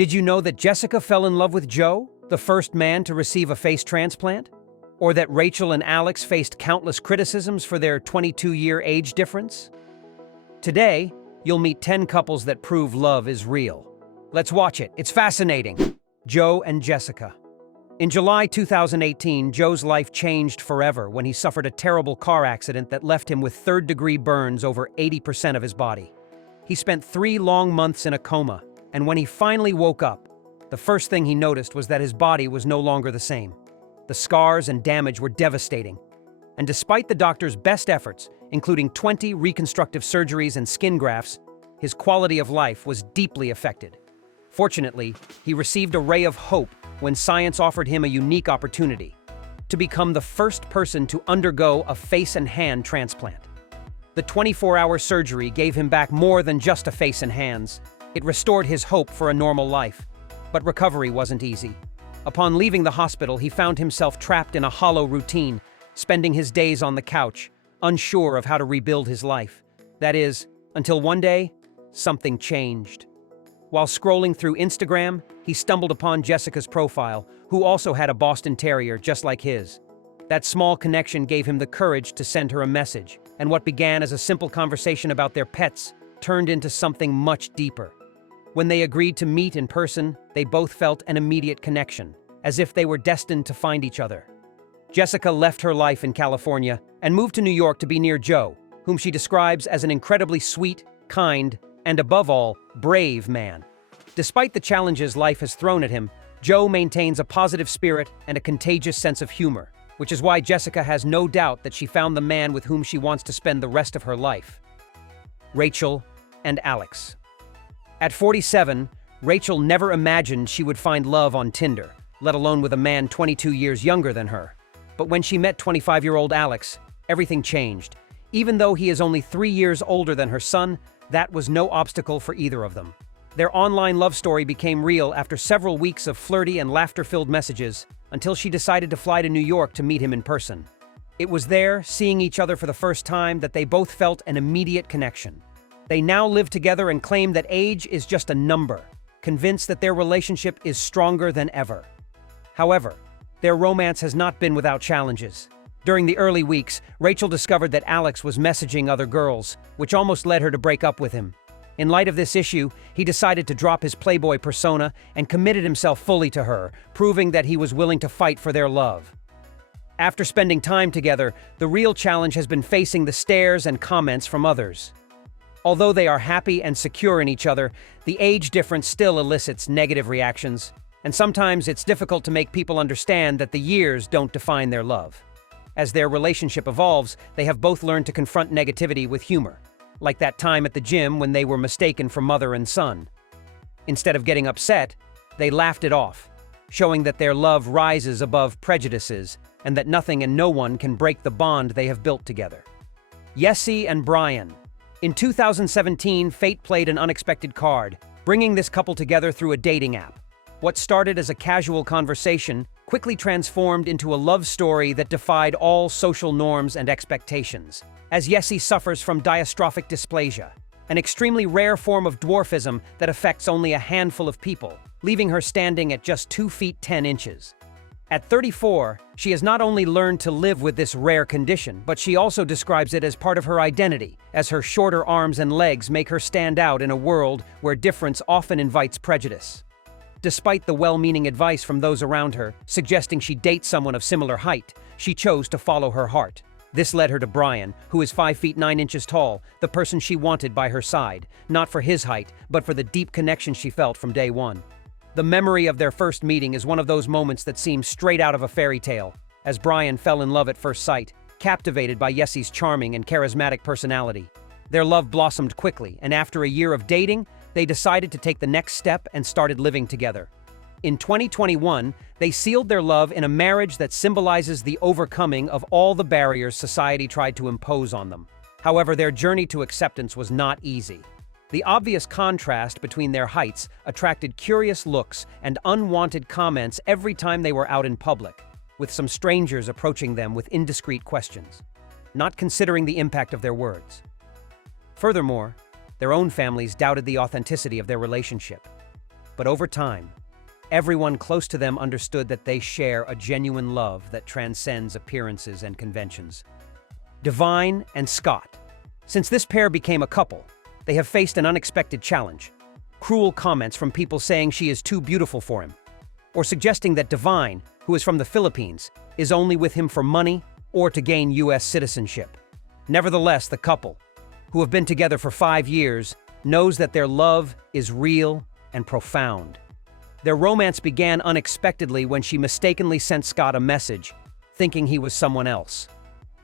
Did you know that Jessica fell in love with Joe, the first man to receive a face transplant? Or that Rachel and Alex faced countless criticisms for their 22-year age difference? Today, you'll meet 10 couples that prove love is real. Let's watch it. It's fascinating. Joe and Jessica. In July 2018, Joe's life changed forever when he suffered a terrible car accident that left him with third-degree burns over 80% of his body. He spent 3 long months in a coma, and when he finally woke up, the first thing he noticed was that his body was no longer the same. The scars and damage were devastating. And despite the doctor's best efforts, including 20 reconstructive surgeries and skin grafts, his quality of life was deeply affected. Fortunately, he received a ray of hope when science offered him a unique opportunity to become the first person to undergo a face and hand transplant. The 24-hour surgery gave him back more than just a face and hands. It restored his hope for a normal life. But recovery wasn't easy. Upon leaving the hospital, he found himself trapped in a hollow routine, spending his days on the couch, unsure of how to rebuild his life. That is, until one day, something changed. While scrolling through Instagram, he stumbled upon Jessica's profile, who also had a Boston Terrier just like his. That small connection gave him the courage to send her a message, and what began as a simple conversation about their pets turned into something much deeper. When they agreed to meet in person, they both felt an immediate connection, as if they were destined to find each other. Jessica left her life in California and moved to New York to be near Joe, whom she describes as an incredibly sweet, kind, and above all, brave man. Despite the challenges life has thrown at him, Joe maintains a positive spirit and a contagious sense of humor, which is why Jessica has no doubt that she found the man with whom she wants to spend the rest of her life. Rachel and Alex. At 47, Rachel never imagined she would find love on Tinder, let alone with a man 22 years younger than her. But when she met 25-year-old Alex, everything changed. Even though he is only 3 years older than her son, that was no obstacle for either of them. Their online love story became real after several weeks of flirty and laughter-filled messages, until she decided to fly to New York to meet him in person. It was there, seeing each other for the first time, that they both felt an immediate connection. They now live together and claim that age is just a number, convinced that their relationship is stronger than ever. However, their romance has not been without challenges. During the early weeks, Rachel discovered that Alex was messaging other girls, which almost led her to break up with him. In light of this issue, he decided to drop his playboy persona and committed himself fully to her, proving that he was willing to fight for their love. After spending time together, the real challenge has been facing the stares and comments from others. Although they are happy and secure in each other, the age difference still elicits negative reactions, and sometimes it's difficult to make people understand that the years don't define their love. As their relationship evolves, they have both learned to confront negativity with humor, like that time at the gym when they were mistaken for mother and son. Instead of getting upset, they laughed it off, showing that their love rises above prejudices and that nothing and no one can break the bond they have built together. Yessie and Brian. In 2017, fate played an unexpected card, bringing this couple together through a dating app. What started as a casual conversation quickly transformed into a love story that defied all social norms and expectations, as Yessie suffers from dystrophic dysplasia, an extremely rare form of dwarfism that affects only a handful of people, leaving her standing at just 2 feet 10 inches. At 34, she has not only learned to live with this rare condition, but she also describes it as part of her identity, as her shorter arms and legs make her stand out in a world where difference often invites prejudice. Despite the well-meaning advice from those around her, suggesting she date someone of similar height, she chose to follow her heart. This led her to Brian, who is 5 feet 9 inches tall, the person she wanted by her side, not for his height, but for the deep connection she felt from day one. The memory of their first meeting is one of those moments that seem straight out of a fairy tale, as Brian fell in love at first sight, captivated by Yessie's charming and charismatic personality. Their love blossomed quickly, and after a year of dating, they decided to take the next step and started living together. In 2021, they sealed their love in a marriage that symbolizes the overcoming of all the barriers society tried to impose on them. However, their journey to acceptance was not easy. The obvious contrast between their heights attracted curious looks and unwanted comments every time they were out in public, with some strangers approaching them with indiscreet questions, not considering the impact of their words. Furthermore, their own families doubted the authenticity of their relationship. But over time, everyone close to them understood that they share a genuine love that transcends appearances and conventions. Divine and Scott. Since this pair became a couple, they have faced an unexpected challenge. Cruel comments from people saying she is too beautiful for him, or suggesting that Divine, who is from the Philippines, is only with him for money or to gain U.S. citizenship. Nevertheless, the couple, who have been together for 5 years, knows that their love is real and profound. Their romance began unexpectedly when she mistakenly sent Scott a message, thinking he was someone else.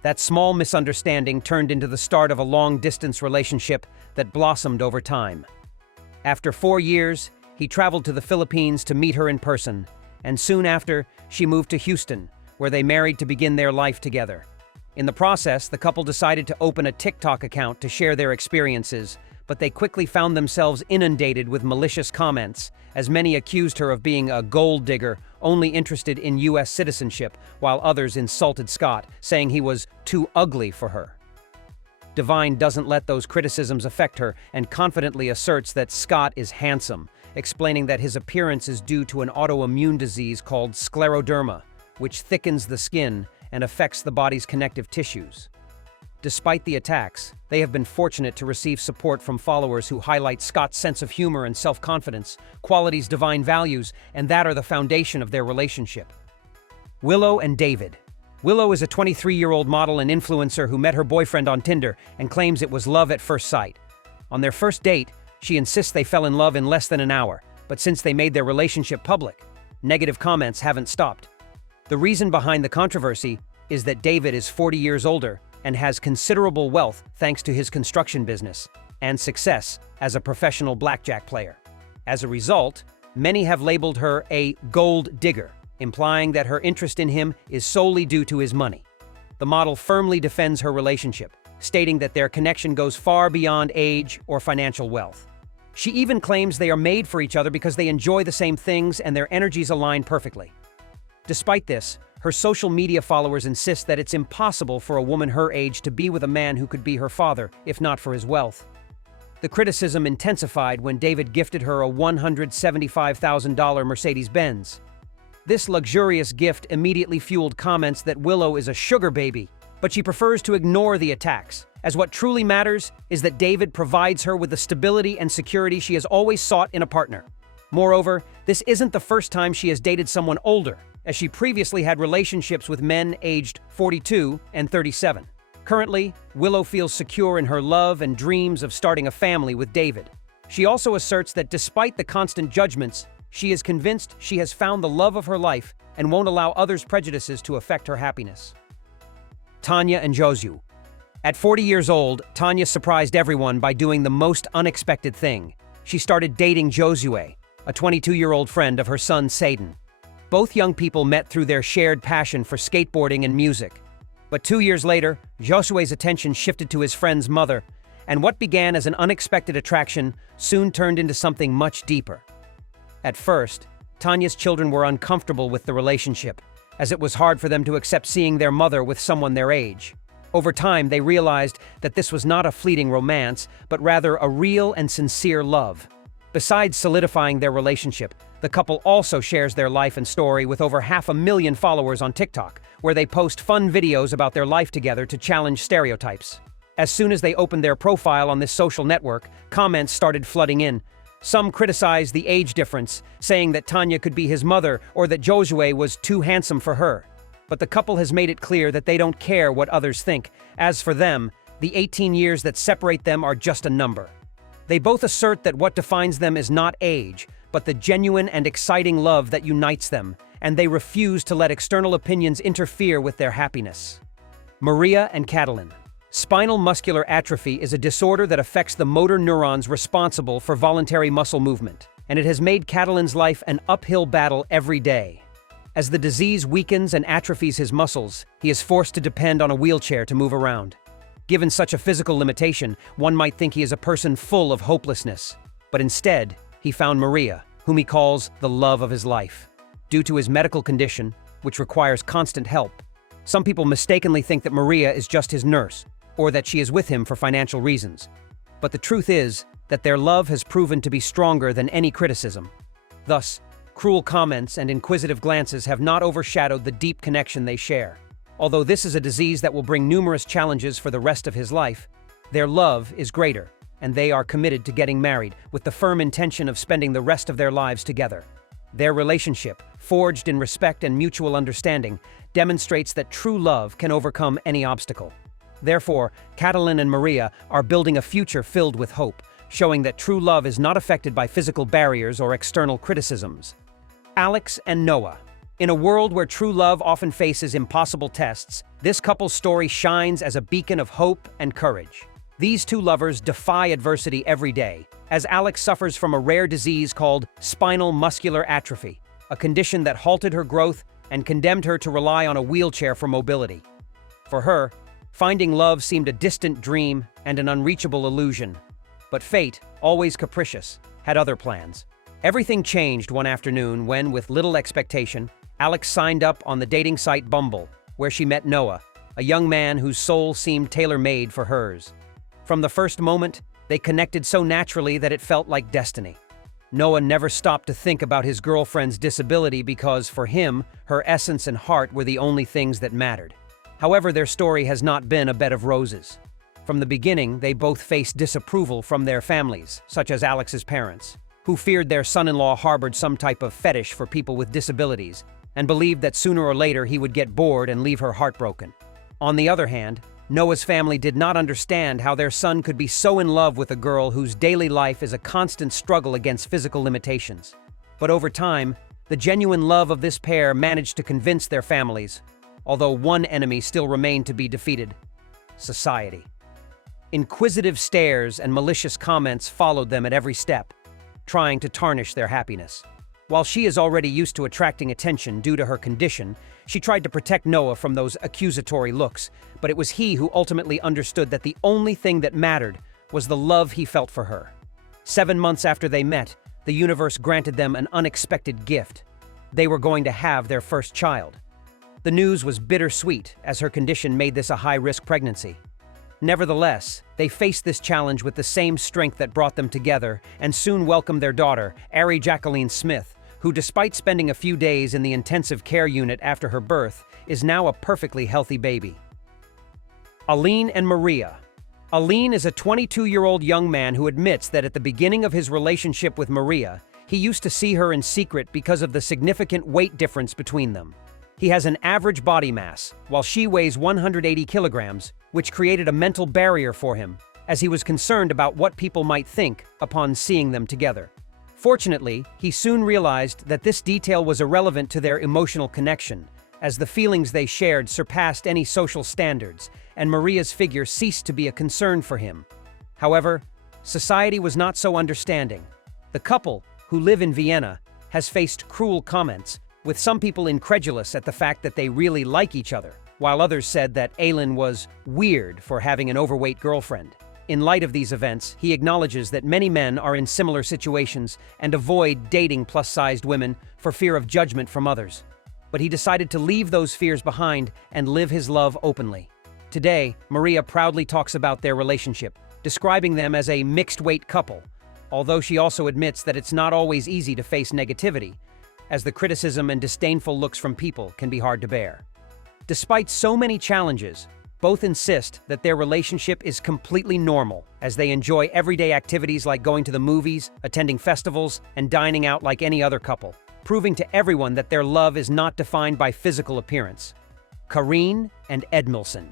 That small misunderstanding turned into the start of a long-distance relationship that blossomed over time. After 4 years, he traveled to the Philippines to meet her in person, and soon after, she moved to Houston, where they married to begin their life together. In the process, the couple decided to open a TikTok account to share their experiences, but they quickly found themselves inundated with malicious comments, as many accused her of being a gold digger only interested in U.S. citizenship, while others insulted Scott, saying he was too ugly for her. Divine doesn't let those criticisms affect her and confidently asserts that Scott is handsome, explaining that his appearance is due to an autoimmune disease called scleroderma, which thickens the skin and affects the body's connective tissues. Despite the attacks, they have been fortunate to receive support from followers who highlight Scott's sense of humor and self-confidence, qualities Divine values, and that are the foundation of their relationship. Willow and David. Willow is a 23-year-old model and influencer who met her boyfriend on Tinder and claims it was love at first sight. On their first date, she insists they fell in love in less than an hour, but since they made their relationship public, negative comments haven't stopped. The reason behind the controversy is that David is 40 years older and has considerable wealth thanks to his construction business and success as a professional blackjack player. As a result, many have labeled her a gold digger, implying that her interest in him is solely due to his money. The model firmly defends her relationship, stating that their connection goes far beyond age or financial wealth. She even claims they are made for each other because they enjoy the same things and their energies align perfectly. Despite this, her social media followers insist that it's impossible for a woman her age to be with a man who could be her father, if not for his wealth. The criticism intensified when David gifted her a $175,000 Mercedes-Benz. This luxurious gift immediately fueled comments that Willow is a sugar baby, but she prefers to ignore the attacks, as what truly matters is that David provides her with the stability and security she has always sought in a partner. Moreover, this isn't the first time she has dated someone older, as she previously had relationships with men aged 42 and 37. Currently, Willow feels secure in her love and dreams of starting a family with David. She also asserts that despite the constant judgments, she is convinced she has found the love of her life and won't allow others' prejudices to affect her happiness. Tanya and Josue. At 40 years old, Tanya surprised everyone by doing the most unexpected thing. She started dating Josue, a 22-year-old friend of her son Saden. Both young people met through their shared passion for skateboarding and music. But 2 years later, Josue's attention shifted to his friend's mother, and what began as an unexpected attraction soon turned into something much deeper. At first, Tanya's children were uncomfortable with the relationship, as it was hard for them to accept seeing their mother with someone their age. Over time, they realized that this was not a fleeting romance, but rather a real and sincere love. Besides solidifying their relationship, the couple also shares their life and story with over 500,000 followers on TikTok, where they post fun videos about their life together to challenge stereotypes. As soon as they opened their profile on this social network, comments started flooding in. Some criticized the age difference, saying that Tanya could be his mother or that Josue was too handsome for her. But the couple has made it clear that they don't care what others think. As for them, the 18 years that separate them are just a number. They both assert that what defines them is not age, but the genuine and exciting love that unites them, and they refuse to let external opinions interfere with their happiness. Maria and Catalin. Spinal muscular atrophy is a disorder that affects the motor neurons responsible for voluntary muscle movement, and it has made Catalin's life an uphill battle every day. As the disease weakens and atrophies his muscles, he is forced to depend on a wheelchair to move around. Given such a physical limitation, one might think he is a person full of hopelessness. But instead, he found Maria, whom he calls the love of his life. Due to his medical condition, which requires constant help, some people mistakenly think that Maria is just his nurse, or that she is with him for financial reasons. But the truth is that their love has proven to be stronger than any criticism. Thus, cruel comments and inquisitive glances have not overshadowed the deep connection they share. Although this is a disease that will bring numerous challenges for the rest of his life, their love is greater, and they are committed to getting married with the firm intention of spending the rest of their lives together. Their relationship, forged in respect and mutual understanding, demonstrates that true love can overcome any obstacle. Therefore, Catalin and Maria are building a future filled with hope, showing that true love is not affected by physical barriers or external criticisms. Alex and Noah. In a world where true love often faces impossible tests, this couple's story shines as a beacon of hope and courage. These two lovers defy adversity every day, as Alex suffers from a rare disease called spinal muscular atrophy, a condition that halted her growth and condemned her to rely on a wheelchair for mobility. For her, finding love seemed a distant dream and an unreachable illusion. But fate, always capricious, had other plans. Everything changed one afternoon when, with little expectation, Alex signed up on the dating site Bumble, where she met Noah, a young man whose soul seemed tailor-made for hers. From the first moment, they connected so naturally that it felt like destiny. Noah never stopped to think about his girlfriend's disability because, for him, her essence and heart were the only things that mattered. However, their story has not been a bed of roses. From the beginning, they both faced disapproval from their families, such as Alex's parents, who feared their son-in-law harbored some type of fetish for people with disabilities and believed that sooner or later he would get bored and leave her heartbroken. On the other hand, Noah's family did not understand how their son could be so in love with a girl whose daily life is a constant struggle against physical limitations. But over time, the genuine love of this pair managed to convince their families, although one enemy still remained to be defeated: society. Inquisitive stares and malicious comments followed them at every step, trying to tarnish their happiness. While she is already used to attracting attention due to her condition, she tried to protect Noah from those accusatory looks, but it was he who ultimately understood that the only thing that mattered was the love he felt for her. 7 months after they met, the universe granted them an unexpected gift. They were going to have their first child. The news was bittersweet, as her condition made this a high-risk pregnancy. Nevertheless, they faced this challenge with the same strength that brought them together and soon welcomed their daughter, Ari Jacqueline Smith, who, despite spending a few days in the intensive care unit after her birth, is now a perfectly healthy baby. Aline and Maria. Aline is a 22-year-old young man who admits that at the beginning of his relationship with Maria, he used to see her in secret because of the significant weight difference between them. He has an average body mass, while she weighs 180 kilograms, which created a mental barrier for him, as he was concerned about what people might think upon seeing them together. Fortunately, he soon realized that this detail was irrelevant to their emotional connection, as the feelings they shared surpassed any social standards, and Maria's figure ceased to be a concern for him. However, society was not so understanding. The couple, who live in Vienna, has faced cruel comments, with some people incredulous at the fact that they really like each other, while others said that Aylin was weird for having an overweight girlfriend. In light of these events, he acknowledges that many men are in similar situations and avoid dating plus-sized women for fear of judgment from others. But he decided to leave those fears behind and live his love openly. Today, Maria proudly talks about their relationship, describing them as a mixed-weight couple, although she also admits that it's not always easy to face negativity, as the criticism and disdainful looks from people can be hard to bear. Despite so many challenges, both insist that their relationship is completely normal, as they enjoy everyday activities like going to the movies, attending festivals, and dining out like any other couple, proving to everyone that their love is not defined by physical appearance. Karine and Edmilson.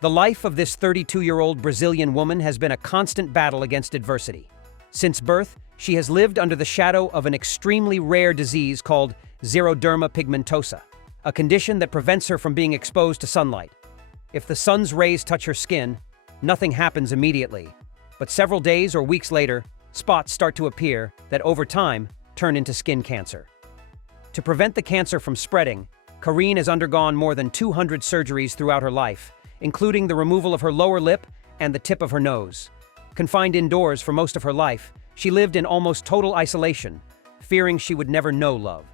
The life of this 32-year-old Brazilian woman has been a constant battle against adversity. Since birth, she has lived under the shadow of an extremely rare disease called xeroderma pigmentosa, a condition that prevents her from being exposed to sunlight. If the sun's rays touch her skin, nothing happens immediately, but several days or weeks later, spots start to appear that over time turn into skin cancer. To prevent the cancer from spreading, Karine has undergone more than 200 surgeries throughout her life, including the removal of her lower lip and the tip of her nose. Confined indoors for most of her life, she lived in almost total isolation, fearing she would never know love.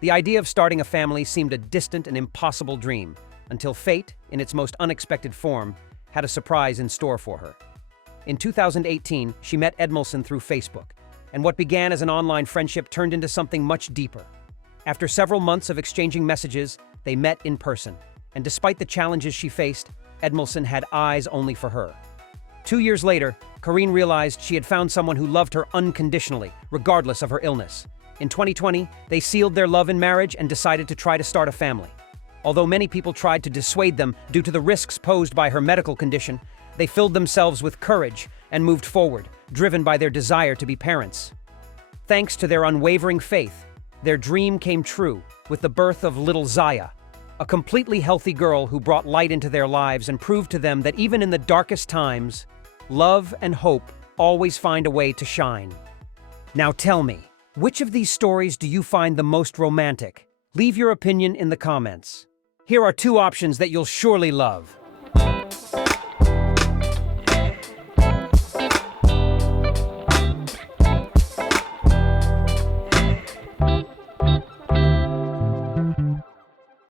The idea of starting a family seemed a distant and impossible dream, until fate, in its most unexpected form, had a surprise in store for her. In 2018, she met Edmilson through Facebook, and what began as an online friendship turned into something much deeper. After several months of exchanging messages, they met in person, and despite the challenges she faced, Edmilson had eyes only for her. 2 years later, Corrine realized she had found someone who loved her unconditionally, regardless of her illness. In 2020, they sealed their love in marriage and decided to try to start a family. Although many people tried to dissuade them due to the risks posed by her medical condition, they filled themselves with courage and moved forward, driven by their desire to be parents. Thanks to their unwavering faith, their dream came true with the birth of little Zaya, a completely healthy girl who brought light into their lives and proved to them that even in the darkest times, love and hope always find a way to shine. Now tell me, which of these stories do you find the most romantic? Leave your opinion in the comments. Here are 2 options that you'll surely love.